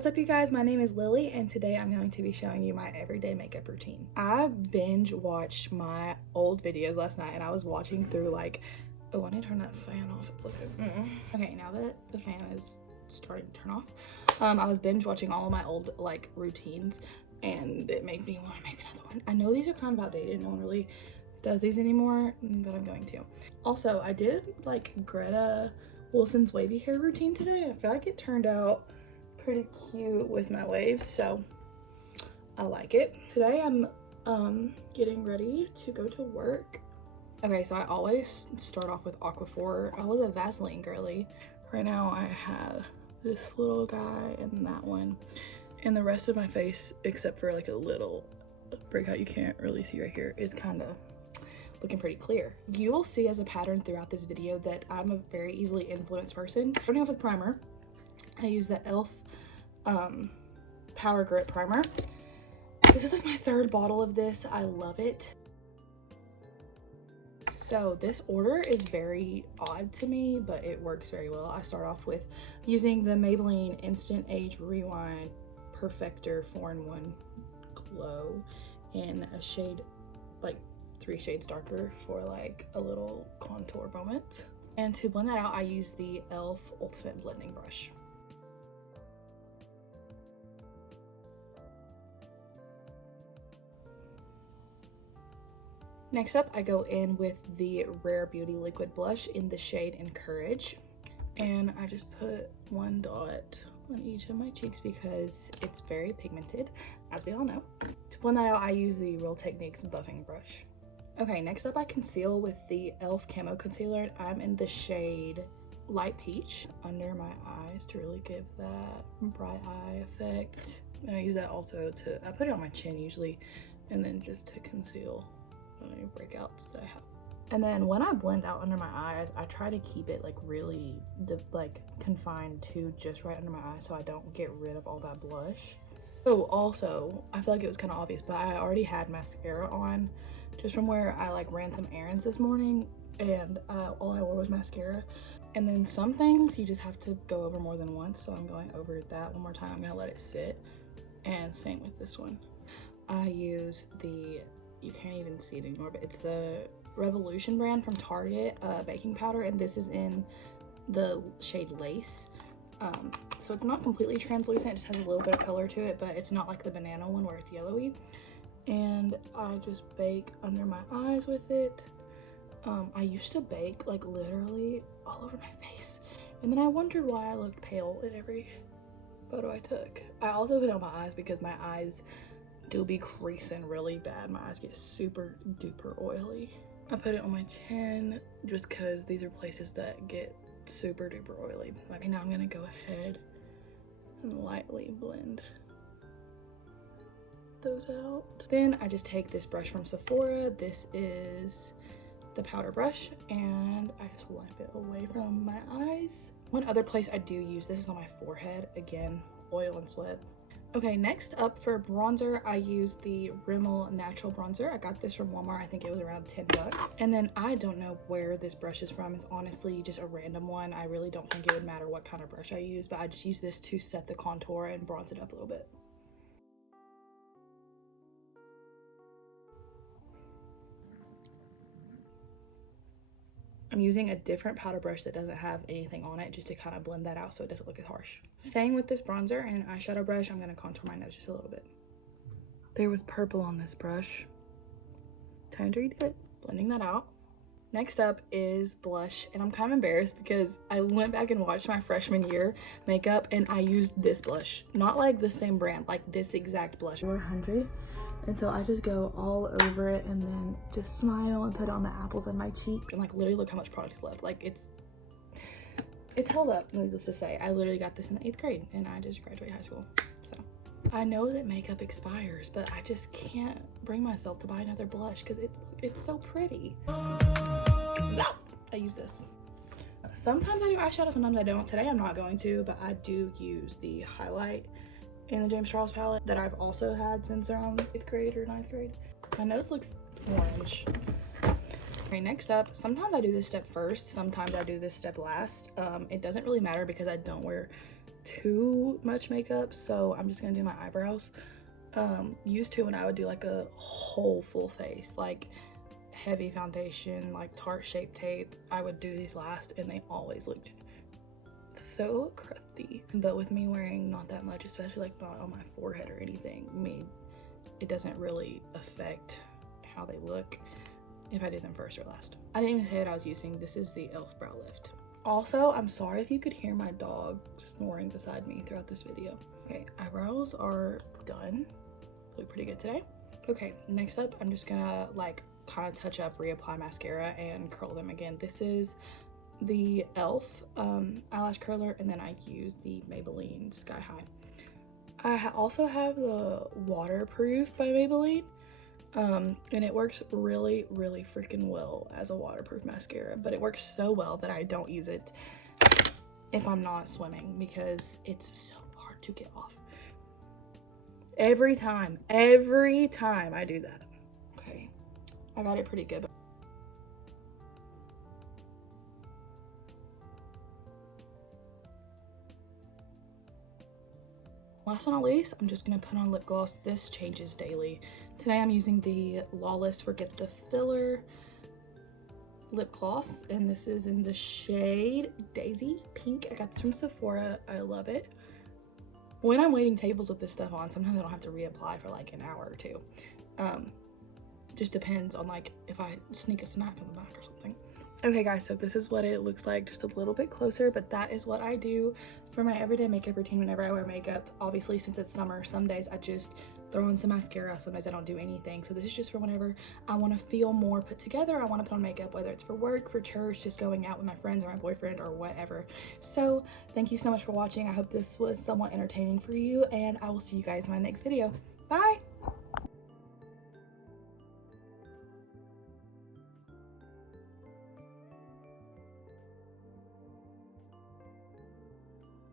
What's up, you guys? My name is Lily, and today I'm going to be showing you my everyday makeup routine. I binge watched my old videos last night, and I was watching through like, oh, I need to turn that fan off. It's looking okay. Now that the fan is starting to turn off, I was binge watching all of my old like routines, and it made me want to make another one. I know these are kind of outdated. No one really does these anymore, but I'm going to. Also, I did like Greta Wilson's wavy hair routine today. I feel like it turned out pretty cute with my waves, so I like it. Today I'm getting ready to go to work. Okay, so I always start off with Aquaphor. I was a Vaseline girly. Right now I have this little guy and that one, and the rest of my face, except for like a little breakout you can't really see right here, is kind of looking pretty clear. You will see as a pattern throughout this video that I'm a very easily influenced person. Starting off with primer, I use the e.l.f. Power Grip Primer. This is like my third bottle of this. I love it. So this order is very odd to me, but it works very well. I start off with using the Maybelline Instant Age Rewind Perfector 4-in-1 Glow in a shade like 3 shades darker for like a little contour moment. And to blend that out, I use the e.l.f. Ultimate Blending Brush. Next up, I go in with the Rare Beauty Liquid Blush in the shade Encourage. And I just put one dot on each of my cheeks because it's very pigmented, as we all know. To blend that out, I use the Real Techniques buffing brush. Okay, next up I conceal with the e.l.f. Camo Concealer. I'm in the shade Light Peach under my eyes to really give that bright eye effect. And I use that also to, I put it on my chin usually, and then just to conceal any breakouts that I have. And then when I blend out under my eyes, I try to keep it like really confined to just right under my eyes so I don't get rid of all that blush. So also, I feel like it was kind of obvious, but I already had mascara on just from where I like ran some errands this morning, and all I wore was mascara. And then some things you just have to go over more than once, so I'm going over that one more time. I'm gonna let it sit. And same with this one. I use the, you can't even see it anymore, but it's the Revolution brand from Target baking powder, and this is in the shade Lace. So it's not completely translucent, it just has a little bit of color to it, but it's not like the banana one where it's yellowy. And I just bake under my eyes with it. I used to bake like literally all over my face, and then I wondered why I looked pale in every photo I took. I also put it on my eyes because my eyes do be creasing really bad. My eyes get super duper oily. I put it on my chin just because these are places that get super duper oily. Like, now I'm gonna go ahead and lightly blend those out. Then I just take this brush from Sephora. This is the powder brush, and I just wipe it away from my eyes. One other place I do use this is on my forehead. Again, oil and sweat. Okay, next up for bronzer, I use the Rimmel Natural Bronzer. I got this from Walmart. I think it was around 10 bucks. And then I don't know where this brush is from. It's honestly just a random one. I really don't think it would matter what kind of brush I use, but I just use this to set the contour and bronze it up a little bit. I'm using a different powder brush that doesn't have anything on it just to kind of blend that out so it doesn't look as harsh. Staying with this bronzer and eyeshadow brush, I'm going to contour my nose just a little bit. There was purple on this brush. Time to redo it. Blending that out. Next up is blush, and I'm kind of embarrassed because I went back and watched my freshman year makeup and I used this blush. Not like the same brand, like this exact blush. 400. And so I just go all over it and then just smile and put it on the apples of my cheek. And like literally look how much product is left. Like it's held up, needless to say. I literally got this in the 8th grade and I just graduated high school. So I know that makeup expires, but I just can't bring myself to buy another blush because it's so pretty. No! I use this. Sometimes I do eyeshadow, sometimes I don't. Today I'm not going to, but I do use the highlight in the James Charles palette that I've also had since around 8th grade or 9th grade. My nose looks orange. Okay, next up, sometimes I do this step first, sometimes I do this step last. It doesn't really matter because I don't wear too much makeup, so I'm just gonna do my eyebrows. Used to when I would do like a whole full face, like heavy foundation, like Tarte Shape Tape, I would do these last and they always looked so crusty. But with me wearing not that much, especially like not on my forehead or anything, it doesn't really affect how they look if I do them first or last. I didn't even say what I was using. This is the e.l.f. Brow Lift. Also, I'm sorry if you could hear my dog snoring beside me throughout this video. Okay, eyebrows are done. Look pretty good today. Okay, next up, I'm just gonna like kind of touch up, reapply mascara and curl them again. This is the e.l.f. Eyelash curler, and then I use the Maybelline Sky High. I also have the Waterproof by Maybelline, and it works really freaking well as a waterproof mascara, but it works so well that I don't use it if I'm not swimming because it's so hard to get off. Every time I do that. Okay, I got it pretty good. Last but not least, I'm just gonna put on lip gloss. This changes daily. Today I'm using the Lawless Forget the Filler lip gloss, and this is in the shade Daisy Pink. I got this from Sephora. I love it. When I'm waiting tables with this stuff on, sometimes I don't have to reapply for like an hour or two. Just depends on like if I sneak a snack in the back or something. Okay guys, so this is what it looks like just a little bit closer, but that is what I do for my everyday makeup routine whenever I wear makeup. Obviously, since it's summer, some days I just throw on some mascara, some days I don't do anything. So this is just for whenever I want to feel more put together. I want to put on makeup, whether it's for work, for church, just going out with my friends or my boyfriend or whatever. So thank you so much for watching. I hope this was somewhat entertaining for you, and I will see you guys in my next video. Bye!